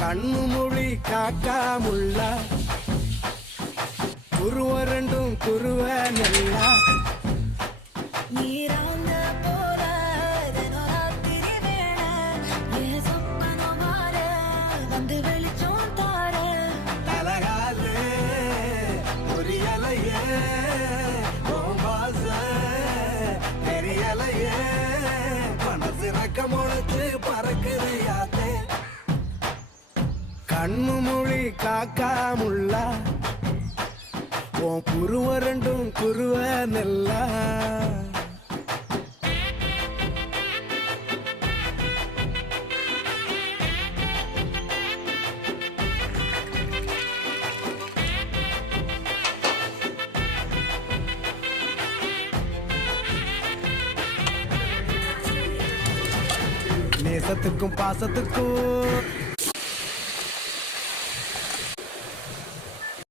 கண்ணு மொழி காக்காமுள்ள குருவ ரெண்டும் குருவ நெல்லா நீராங்க போல தினராத்திரி வேளை என் சொப்பனம் மாற வந்து வெளிச்சம் தார தலகாலே பொரியலையே ஓம்பாச தெரியலையே மனசு ரக்க முளைச்சு பறக்குது யாத்தே கண்ணு மொழி காக்காமுள்ள உன் குருவ ரெண்டும் குருவ நெல்லா நேசத்துக்கும் பாசத்துக்கும்